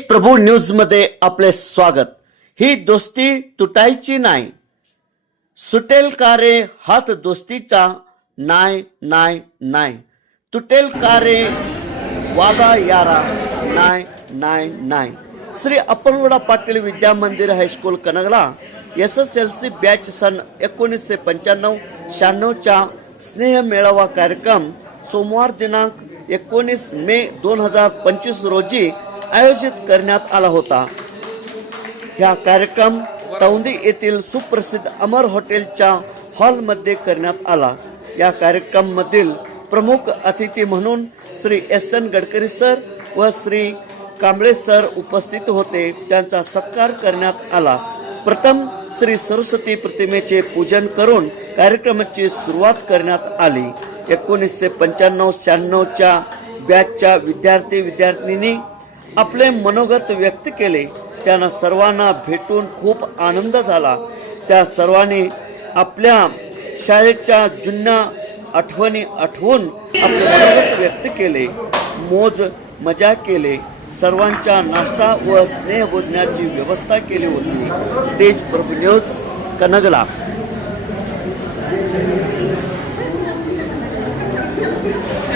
प्रभू न्यूजमध्ये आपले स्वागत. ही दोस्ती तुटायची नाही. सुटेल का रे हात दोस्तीचा नाय नाय नाय. तुटेल का रे वादा यारा नाय नाय नाय. Shri Appalguda Patil Vidya Mandir high school Kangala S S L C batch सन एकोणीसशे पंच्याण्णव शहाण्णवच्या स्नेह मेळावा कार्यक्रम सोमवार दिनांक एकोणीस मे दोन हजार पंचवीस रोजी आयोजित करण्यात आला होता. हा कार्यक्रम तौंदी येथील सुप्रसिद्ध अमर हॉटेलच्या हॉलमध्ये करण्यात आला. या कार्यक्रमामधील प्रमुख अतिथी म्हणून Shri S N Gadkari sir व श्री कांबळे सर उपस्थित होते. त्यांचा सत्कार करण्यात आला. प्रथम श्री सरस्वती प्रतिमेचे पूजन करून कार्यक्रमाची सुरुवात करण्यात आली. एकोणीसशे पंच्याण्णव शहाण्णवच्या बॅचच्या विद्यार्थी विद्यार्थिनी आपले मनोगत व्यक्त केले त्यांना सर्वांना भेटून खूप आनंद झाला त्या सर्वांनी आपल्या शाळेच्या जुन्या आठवणी आठवून आपले मनोगत व्यक्त केले मोज मजा केले सर्वांच्या नाश्ता व स्नेहभोजनाची व्यवस्था केली होती तेज प्रभू न्यूज कनगला Five.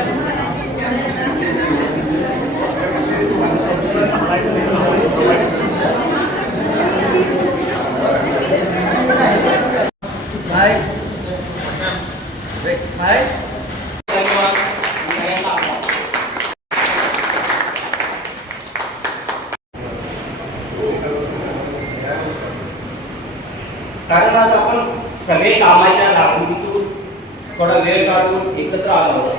कारण आज आपण सगळे कामाच्या लागवडीतून थोडा वेळ काढून एकत्र आलो आहोत.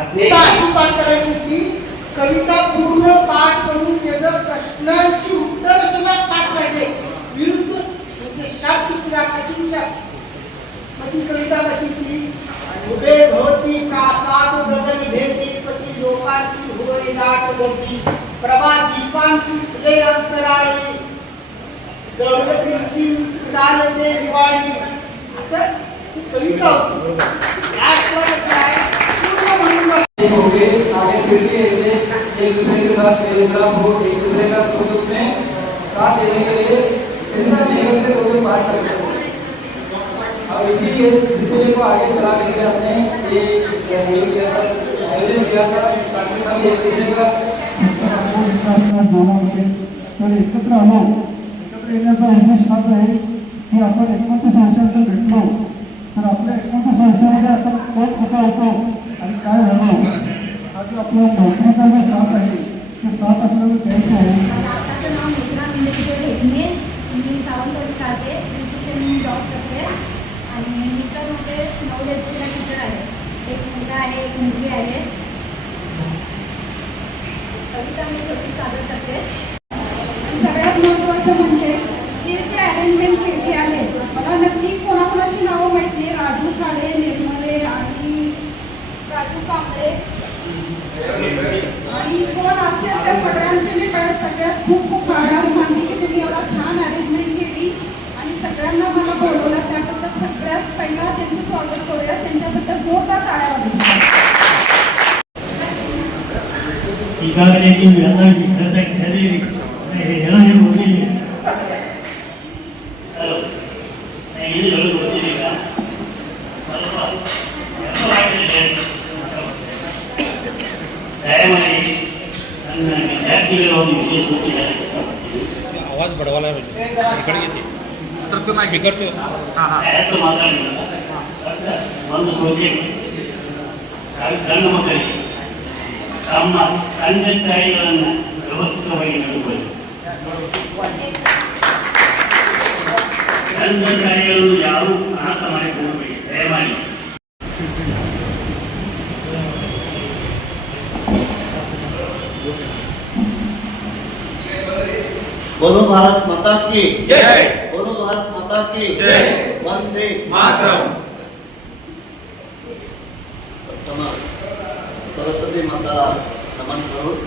अशी पाठ करायची होती कविता पूर्ण पाठ करून त्याचं प्रश्नांची उत्तर सुद्धा पाठ पाहिजे. विरुद्ध म्हणजे शब्द सुद्धा कठीण शब्द मग ती कविता कशी होती? उभे भवती प्रासाद गगन भेदी पती लोकांची होय दाट गर्दी प्रभा दीपांची फुले अंतराळी. दौलतीची चालते दिवाळी. असं ती कविता होती. हो गए आगे फिर भी ऐसे एक दूसरे के साथ टेलीग्राम हो एक दूसरे का सुख में साथ देने के लिए इतना नियम से उसे बात करते हैं अब इसी सिलसिले को आगे चला के लिए हमने ये आयोजन किया था आयोजन किया था ताकि सब एक दूसरे का तर एकत्र आलो. एकत्र येण्याचा उद्देश हाच आहे. की आपण एकोणतीस वर्षांचं भेटलो. तर आपल्या एकोणतीस वर्षामध्ये आपण कोण कुठं होतो आणि जो आपला नोकरीचा जो साथ आहे ते साथ एक मुलगा आहे, एक मुलगी आहे. कविता मी छोटी सादर करते. सगळ्यात महत्त्वाचं ಈಗಾಗಲೇ ನೀವು ಎಲ್ಲ ವಿಷಯದ ಕೇಳಿರಿ ಎಲ್ಲ ನೀವು ಓದಿರಿ ಹಲೋ ಇದು ಹೇಳೋದು ಓದಿರಿ ಈಗ ಸ್ವಲ್ಪ ವ್ಯರ್ಥವಾಗಿದೆ. ದಯಮಾಡಿ ನನ್ನ ವಿದ್ಯಾರ್ಥಿಗಳ ಒಂದು ವಿಶೇಷ ಸೂಚನೆ आवाज बडवायला पाहिजे इकडे घेते स्पीकर तो ಯಾರು ಮಾತಾಡಿಲ್ಲ ಒಂದು ಸೂಚನೆ ಗಂಡು ಮಕ್ಕಳಿಗೆ ತಮ್ಮ ತಂದೆ ತಾಯಿಗಳನ್ನು ವ್ಯವಸ್ಥಿತವಾಗಿ ನಡೆಸಬೇಕು ತಂದೆ ತಾಯಿಗಳನ್ನು ಯಾರೂ ಅನಾಥ ಮಾಡಿಕೊಳ್ಳಬೇಕು ದಯಮಾಡಿ बोलो भारत माता की जय बोलो भारत माता की जय. वंदे मातरम सरस्वती माताला नमन करून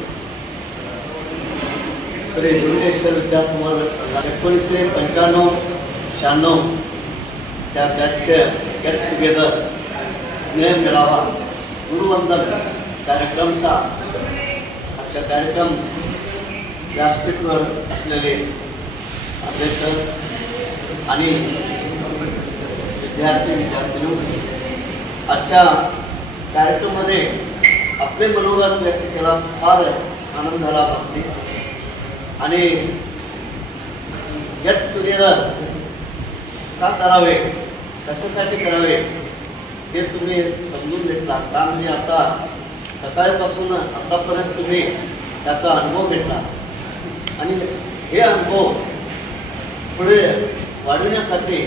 श्री दुर्गेश्वर विद्यासंवर्धक संघ एकोणीसशे पंच्याण्णव शहाण्णव त्या बॅचचे गेट टुगेदर स्नेह मिळावा गुरुवंदन कार्यक्रमचा आजचा कार्यक्रम व्यासपीठवर असलेले अभ्यासक आणि विद्यार्थी विद्यार्थिनी आजच्या कार्यक्रममध्ये आपले मनोगत व्यक्त केला फार आनंद झाला असणे आणि गेट टुगेदर का करावे कशासाठी करावे हे तुम्ही समजून घेतला. का म्हणजे आता सकाळपासून आतापर्यंत तुम्ही त्याचा अनुभव घेतला. आणि हे अनुभव पुढे वाढविण्यासाठी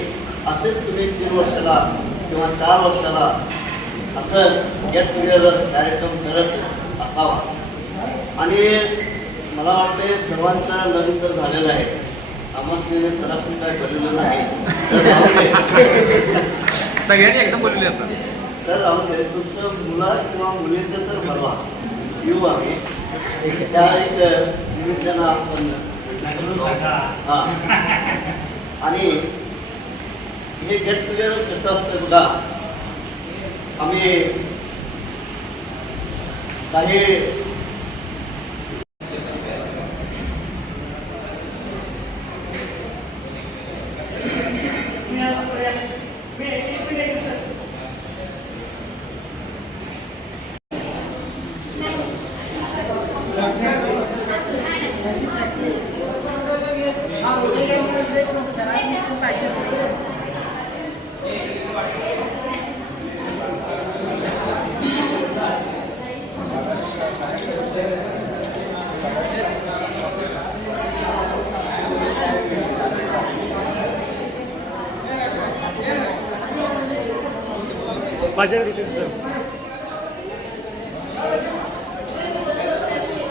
असेच तुम्ही तीन वर्षाला किंवा चार वर्षाला असं गेट टुगेदर कार्यक्रम करत असावा. आणि मला वाटते सर्वांचं लग्न तर झालेलं आहे. आम्हाला सरासरी काय बोललेलं नाही. सगळ्यांनी एकदम बोलले तर राहू दे. तुमचं मुलं किंवा मुलींचं तर बरवा येऊ आम्ही. त्या एक निमित्तानं आपण हां. आणि हे गेट टुगेदर कसं असतं बघा. आम्ही काही বাজারে দিতে